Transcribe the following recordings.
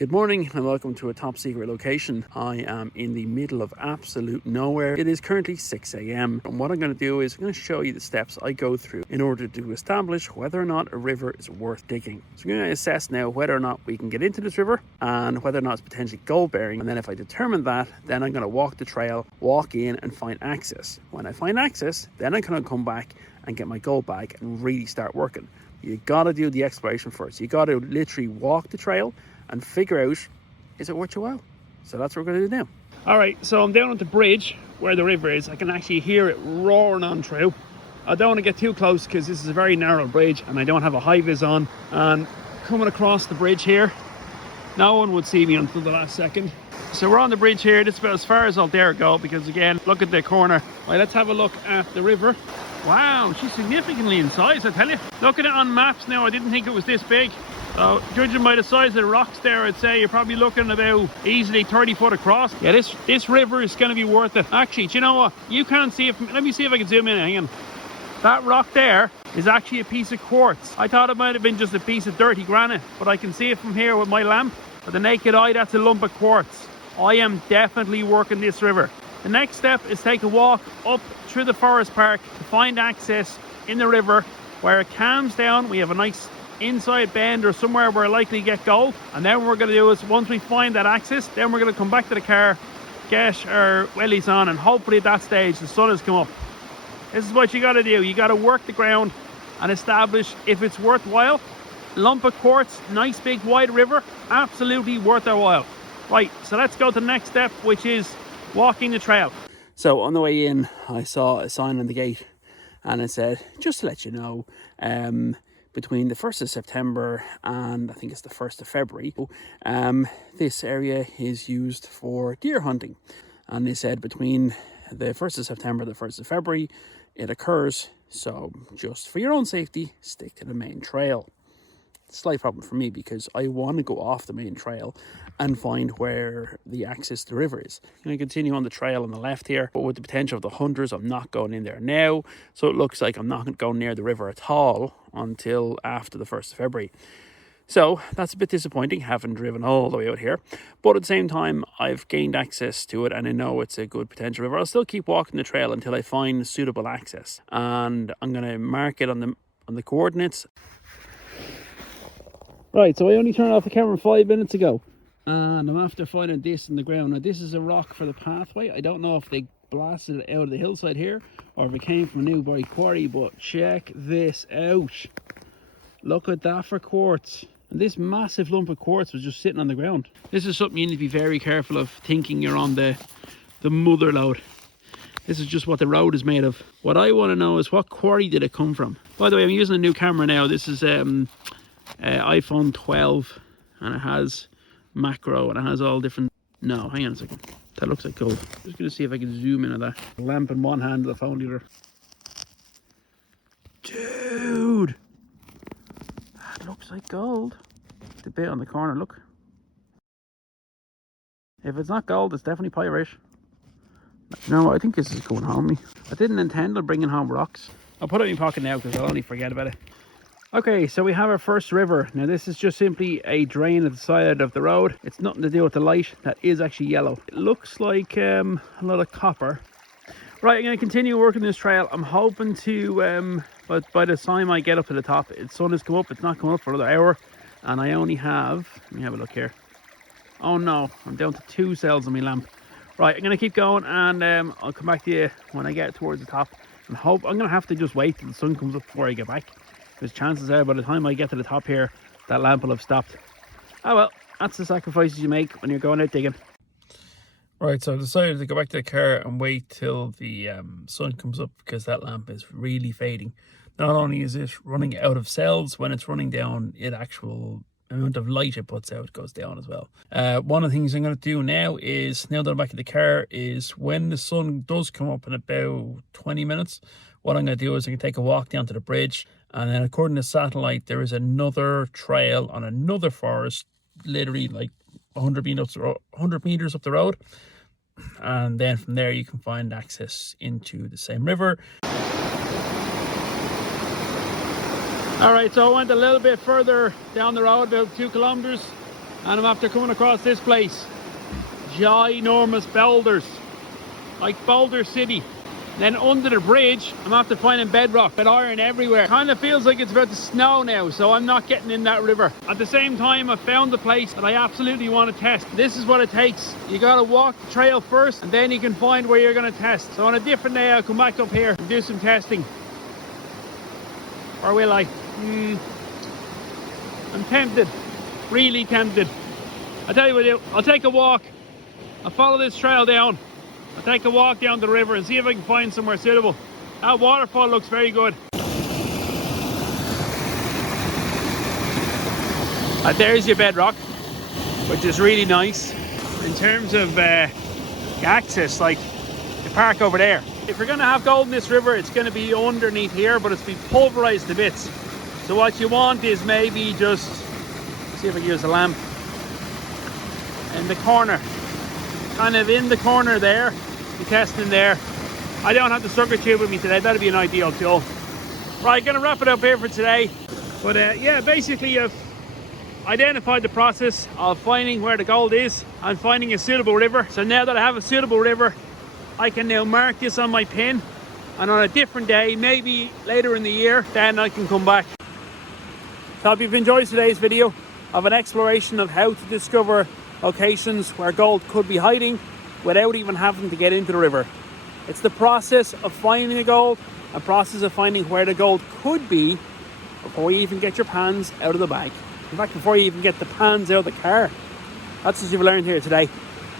Good morning and welcome to a top secret location. I am in the middle of absolute nowhere. It is currently 6 a.m. and what I'm going to do is I'm going to show you the steps I go through in order to establish whether or not a river is worth digging. So I'm going to assess now whether or not we can get into this river and whether or not it's potentially gold bearing. And then if I determine that, then I'm going to walk the trail, walk in and find access. When I find access, then I'm going to come back and get my gold bag and really start working. You got to do the exploration first. You got to literally walk the trail and figure out, is it worth your while? So that's what we're going to do now. All right, so I'm down at the bridge where the river is. I can actually hear it roaring on through. I don't want to get too close because this is a very narrow bridge and I don't have a high vis on. And coming across the bridge here, no one would see me until the last second. So we're on the bridge here. This is about as far as I'll dare go because again, look at the corner. Right, let's have a look at the river. Wow, she's significantly in size, I tell you. Looking at it on maps now, I didn't think it was this big. So judging by the size of the rocks there, I'd say you're probably looking about easily 30 foot across. Yeah, this river is going to be worth it. Actually, do you know what? You can't see it from, let me see if I can zoom in. Hang on. That rock there is actually a piece of quartz. I thought it might have been just a piece of dirty granite, but I can see it from here with my lamp. With the naked eye, that's a lump of quartz. I am definitely working this river. The next step is take a walk up through the forest park to find access in the river where it calms down. We have a nice inside bend or somewhere where likely get gold, and then what we're going to do is once we find that access, then we're going to come back to the car, get our wellies on, and hopefully at that stage the sun has come up. This is what you got to do. You got to work the ground and establish if it's worthwhile. Lump of quartz, nice big wide river, absolutely worth our while. Right, so let's go to the next step, which is walking the trail. So on the way in, I saw a sign on the gate and it said, just to let you know, between the 1st of September and I think it's the 1st of February, this area is used for deer hunting. And they said between the 1st of September and the 1st of February, it occurs. So just for your own safety, stick to the main trail. Slight problem for me because I want to go off the main trail and find where the access to the river is. I'm going to continue on the trail on the left here, but with the potential of the hunters, I'm not going in there now. So it looks like I'm not going to go near the river at all until after the 1st of February. So that's a bit disappointing, having driven all the way out here. But at the same time, I've gained access to it and I know it's a good potential river. I'll still keep walking the trail until I find suitable access. And I'm going to mark it on the coordinates. Right, so I only turned off the camera 5 minutes ago. And I'm after finding this in the ground. Now this is a rock for the pathway. I don't know if they blasted it out of the hillside here or if it came from a nearby quarry, but check this out. Look at that for quartz. And this massive lump of quartz was just sitting on the ground. This is something you need to be very careful of, thinking you're on the mother lode. This is just what the road is made of. What I want to know is what quarry did it come from? By the way, I'm using a new camera now. This is iPhone 12 and it has macro and it has all different. No, hang on a second, that looks like gold. Just gonna see if I can zoom in on that. The lamp in one hand, the phone in the other. Dude, that looks like gold. The bit on the corner, look. If it's not gold, it's definitely pyrite. You know what, I think this is going home me. I didn't intend on bringing home rocks. I'll put it in my pocket now because I'll only forget about it. Okay, so we have our first river. Now this is just simply a drain at the side of the road. It's nothing to do with the light. That is actually yellow. It looks like a lot of copper. Right, I'm going to continue working this trail. I'm hoping to, but by the time I get up to the top, the sun has come up. It's not coming up for another hour. And I only have, let me have a look here. Oh no, I'm down to 2 cells on my lamp. Right, I'm going to keep going and I'll come back to you when I get towards the top. And hope, I'm going to have to just wait till the sun comes up before I get back. Because chances are by the time I get to the top here, that lamp will have stopped. Oh well, that's the sacrifices you make when you're going out digging. Right, so I decided to go back to the car and wait till the sun comes up because that lamp is really fading. Not only is it running out of cells, when it's running down, the actual amount of light it puts out goes down as well. One of the things I'm going to do now is, now that I'm back in the car, is when the sun does come up in about 20 minutes, what I'm going to do is I can take a walk down to the bridge. And then according to satellite, there is another trail on another forest, literally like 100 meters up the road. And then from there you can find access into the same river. All right, so I went a little bit further down the road, about 2 kilometers. And I'm after coming across this place. Ginormous boulders. Like Boulder City. Then under the bridge, I'm after finding bedrock, but iron everywhere. Kind of feels like it's about to snow now, so I'm not getting in that river. At the same time, I found the place that I absolutely want to test. This is what it takes. You gotta walk the trail first, and then you can find where you're gonna test. So on a different day, I'll come back up here and do some testing. Or will I? I'm tempted. Really tempted. I'll tell you what I'll do. I'll take a walk. I'll follow this trail down. I'll take a walk down the river and see if I can find somewhere suitable. That waterfall looks very good. There's your bedrock, which is really nice. In terms of access, like the park over there. If you're going to have gold in this river, it's going to be underneath here, but it's been pulverized to bits. So what you want is maybe just, see if I can use a lamp, in the corner. Kind of in the corner there, be testing there. I don't have the sucker tube with me today, that'd be an ideal tool. Right, gonna wrap it up here for today. But yeah, basically I've identified the process of finding where the gold is and finding a suitable river. So now that I have a suitable river, I can now mark this on my pin, and on a different day, maybe later in the year, then I can come back. So if you've enjoyed today's video of an exploration of how to discover locations where gold could be hiding without even having to get into the river. It's the process of finding the gold, a process of finding where the gold could be before you even get your pans out of the bag. In fact, before you even get the pans out of the car. That's what you've learned here today.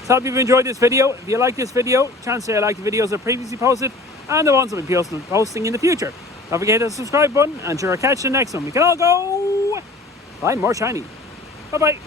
So I hope you've enjoyed this video. If you like this video, chances are you like the videos I previously posted and the ones I'll be posting in the future. Don't forget the subscribe button, and sure, I'll catch you in the next one. We can all go find more shiny. Bye bye.